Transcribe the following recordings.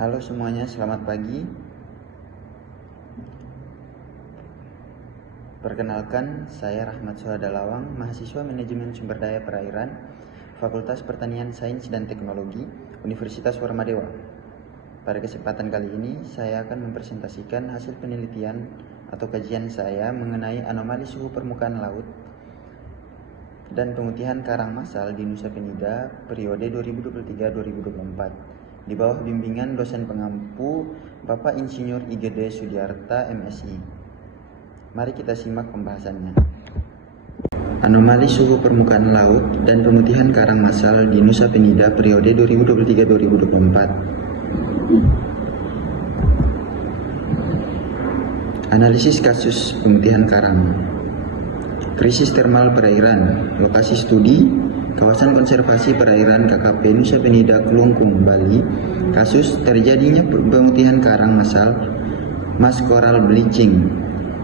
Halo semuanya, selamat pagi. Perkenalkan, saya Rahmat Suhadalawang, mahasiswa Manajemen Sumber Daya Perairan, Fakultas Pertanian Sains dan Teknologi, Universitas Warmadewa. Pada kesempatan kali ini, saya akan mempresentasikan hasil penelitian atau kajian saya mengenai anomali suhu permukaan laut dan pemutihan karang massal di Nusa Penida periode 2023-2024 di bawah bimbingan dosen pengampu Bapak Insinyur IGD Sudiarta MSI. Mari kita simak pembahasannya. Anomali suhu permukaan laut dan pemutihan karang massal di Nusa Penida periode 2023-2024. Analisis kasus pemutihan karang. Krisis termal perairan. Lokasi studi Kawasan Konservasi Perairan KKP Nusa Penida Kelungkung, Bali. Kasus terjadinya pemutihan karang massal mass coral bleaching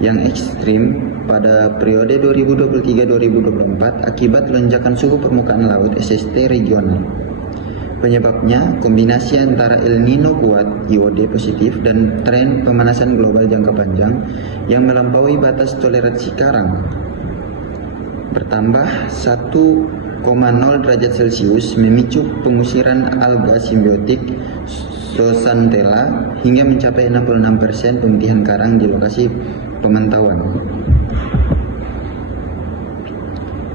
yang ekstrim pada periode 2023-2024 akibat lonjakan suhu permukaan laut SST regional. Penyebabnya kombinasi antara El Nino kuat, IOD positif, dan tren pemanasan global jangka panjang yang melampaui batas toleransi karang. Bertambah 1,0 derajat Celcius memicu pengusiran alga simbiotik Zooxanthella hingga mencapai 66% pemutihan karang di lokasi pemantauan.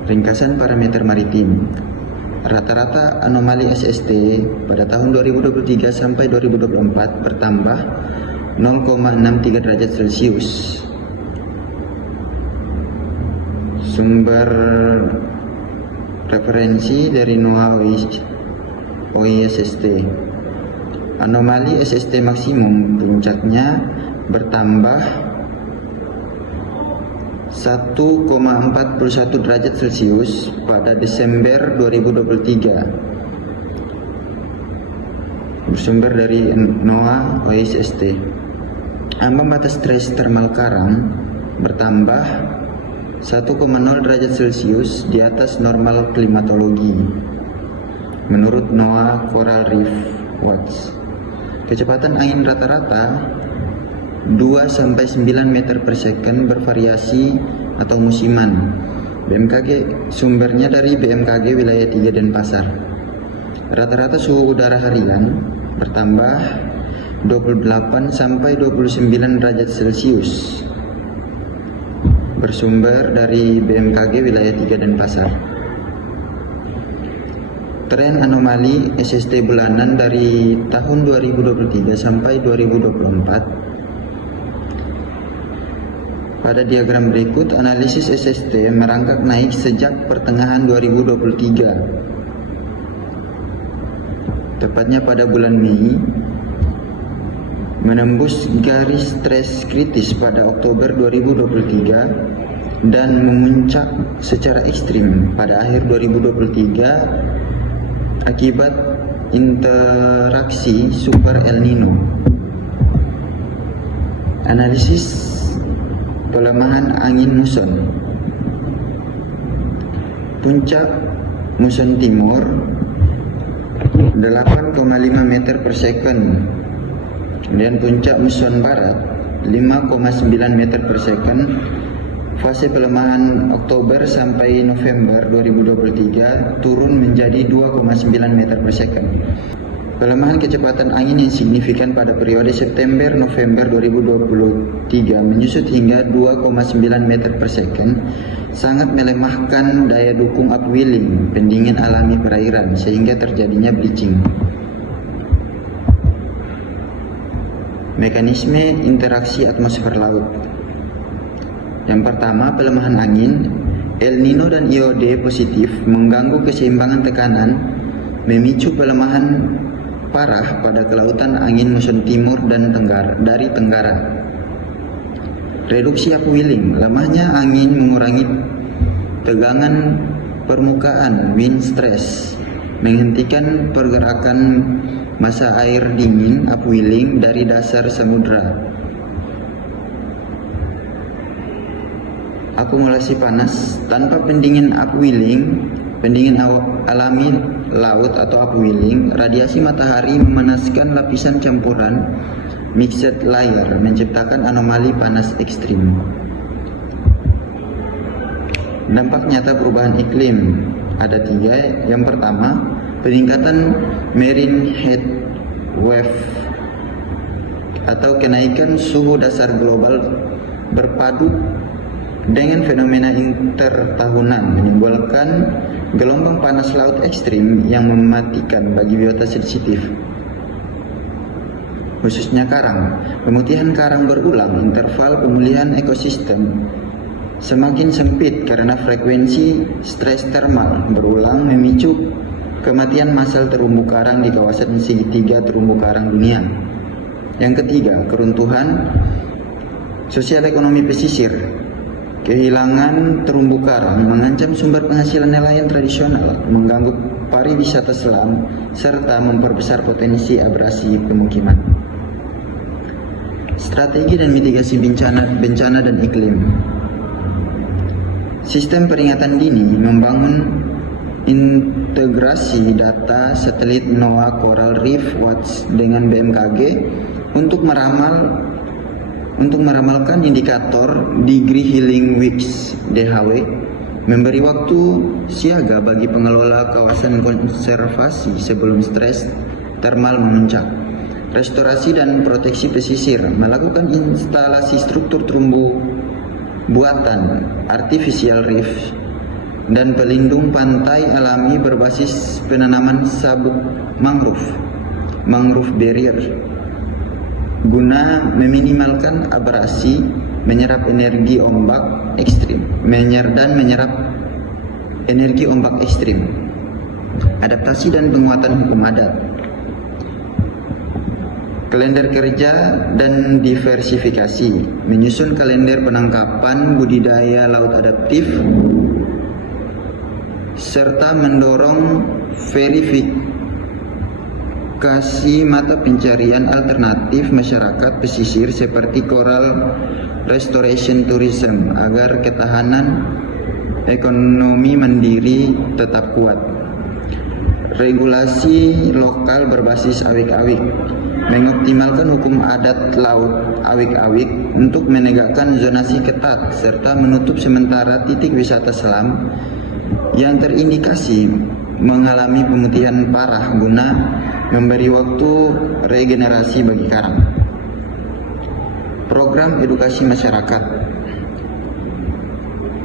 Ringkasan parameter maritim. Rata-rata anomali SST pada tahun 2023 sampai 2024 bertambah 0,63 derajat Celcius. Sumber referensi dari NOAA OISST. Anomali SST maksimum puncaknya bertambah 1,41 derajat Celcius pada Desember 2023. Bersumber dari NOAA OISST. Ambang batas stres termal karang bertambah 1,0 derajat Celcius di atas normal klimatologi menurut NOAA Coral Reef Watch. Kecepatan angin rata-rata 2-9 meter per second bervariasi atau musiman. BMKG sumbernya dari BMKG wilayah 3 Denpasar. Rata-rata suhu udara harian bertambah 28-29 derajat Celcius. Bersumber dari BMKG wilayah 3 Denpasar. Tren anomali SST bulanan dari tahun 2023 sampai 2024. Pada diagram berikut, analisis SST merangkak naik sejak pertengahan 2023. Tepatnya pada bulan Mei, menembus garis stres kritis pada Oktober 2023 dan memuncak secara ekstrim pada akhir 2023 akibat interaksi super El Nino. Analisis pelemahan angin muson. Puncak muson timur 8,5 meter per second. Kemudian puncak muson barat 5,9 meter per second. Fase pelemahan Oktober sampai November 2023 turun menjadi 2,9 meter per second. Pelemahan kecepatan angin yang signifikan pada periode September-November 2023 menyusut hingga 2,9 meter per second, sangat melemahkan daya dukung upwelling, pendingin alami perairan, sehingga terjadinya bleaching. Mekanisme interaksi atmosfer laut. Yang pertama, pelemahan angin. El Nino dan IOD positif mengganggu keseimbangan tekanan, memicu pelemahan parah pada kelautan angin muson timur dan dari tenggara. Reduksi upwelling. Lemahnya angin mengurangi tegangan permukaan wind stress, menghentikan pergerakan massa air dingin upwelling dari dasar samudra. Akumulasi panas. Tanpa pendingin upwelling, pendingin alami laut atau upwelling, radiasi matahari memanaskan lapisan campuran mixed layer, menciptakan anomali panas ekstrim. Dampak nyata perubahan iklim ada 3. Yang pertama, peningkatan marine heat wave atau kenaikan suhu dasar global berpadu dengan fenomena intertahunan menimbulkan gelombang panas laut ekstrim yang mematikan bagi biota sensitif, khususnya karang. Pemutihan karang berulang, interval pemulihan ekosistem semakin sempit karena frekuensi stres termal berulang memicu kematian massal terumbu karang di kawasan segitiga terumbu karang dunia. Yang ketiga, keruntuhan sosial ekonomi pesisir. Kehilangan terumbu karang mengancam sumber penghasilan nelayan tradisional, mengganggu pariwisata selam, serta memperbesar potensi abrasi pemukiman. Strategi dan mitigasi bencana dan iklim. Sistem peringatan dini membangun integrasi data satelit NOAA Coral Reef Watch dengan BMKG untuk meramalkan indikator Degree Healing Weeks (DHW), memberi waktu siaga bagi pengelola kawasan konservasi sebelum stres termal memuncak. Restorasi dan proteksi pesisir, melakukan instalasi struktur terumbu buatan artificial reef dan pelindung pantai alami berbasis penanaman sabuk mangrove barrier guna meminimalkan abrasi, menyerap energi ombak ekstrim, menyerap energi ombak ekstrim. Adaptasi dan penguatan hukum adat. Kalender kerja dan diversifikasi, menyusun kalender penangkapan budidaya laut adaptif, serta mendorong verifikasi mata pencarian alternatif masyarakat pesisir seperti coral restoration tourism agar ketahanan ekonomi mandiri tetap kuat. Regulasi lokal berbasis awik-awik, mengoptimalkan hukum adat laut awik-awik untuk menegakkan zonasi ketat serta menutup sementara titik wisata selam yang terindikasi mengalami pemutihan parah guna memberi waktu regenerasi bagi karang. Program edukasi masyarakat.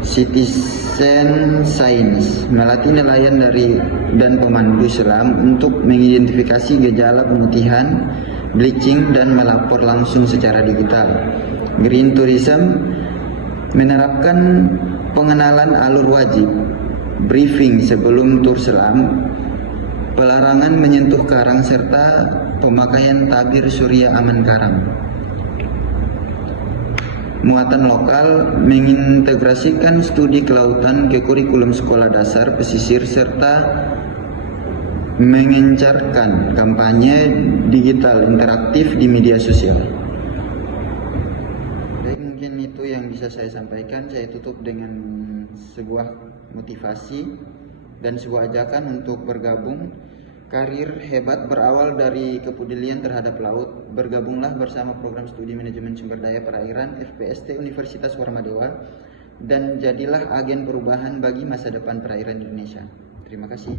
Citizen Science melatih nelayan dan pemandu selam untuk mengidentifikasi gejala pemutihan, bleaching, dan melapor langsung secara digital. Green Tourism menerapkan pengenalan alur wajib, briefing sebelum tur selam, pelarangan menyentuh karang, serta pemakaian tabir surya aman karang. Muatan lokal, mengintegrasikan studi kelautan ke kurikulum sekolah dasar pesisir serta mengencarkan kampanye digital interaktif di media sosial. Baik, mungkin itu yang bisa saya sampaikan. Saya tutup dengan sebuah motivasi dan sebuah ajakan untuk bergabung. Karir hebat berawal dari kepedulian terhadap laut. Bergabunglah bersama program studi manajemen sumber daya perairan FPST Universitas Warmadewa dan jadilah agen perubahan bagi masa depan perairan Indonesia. Terima kasih.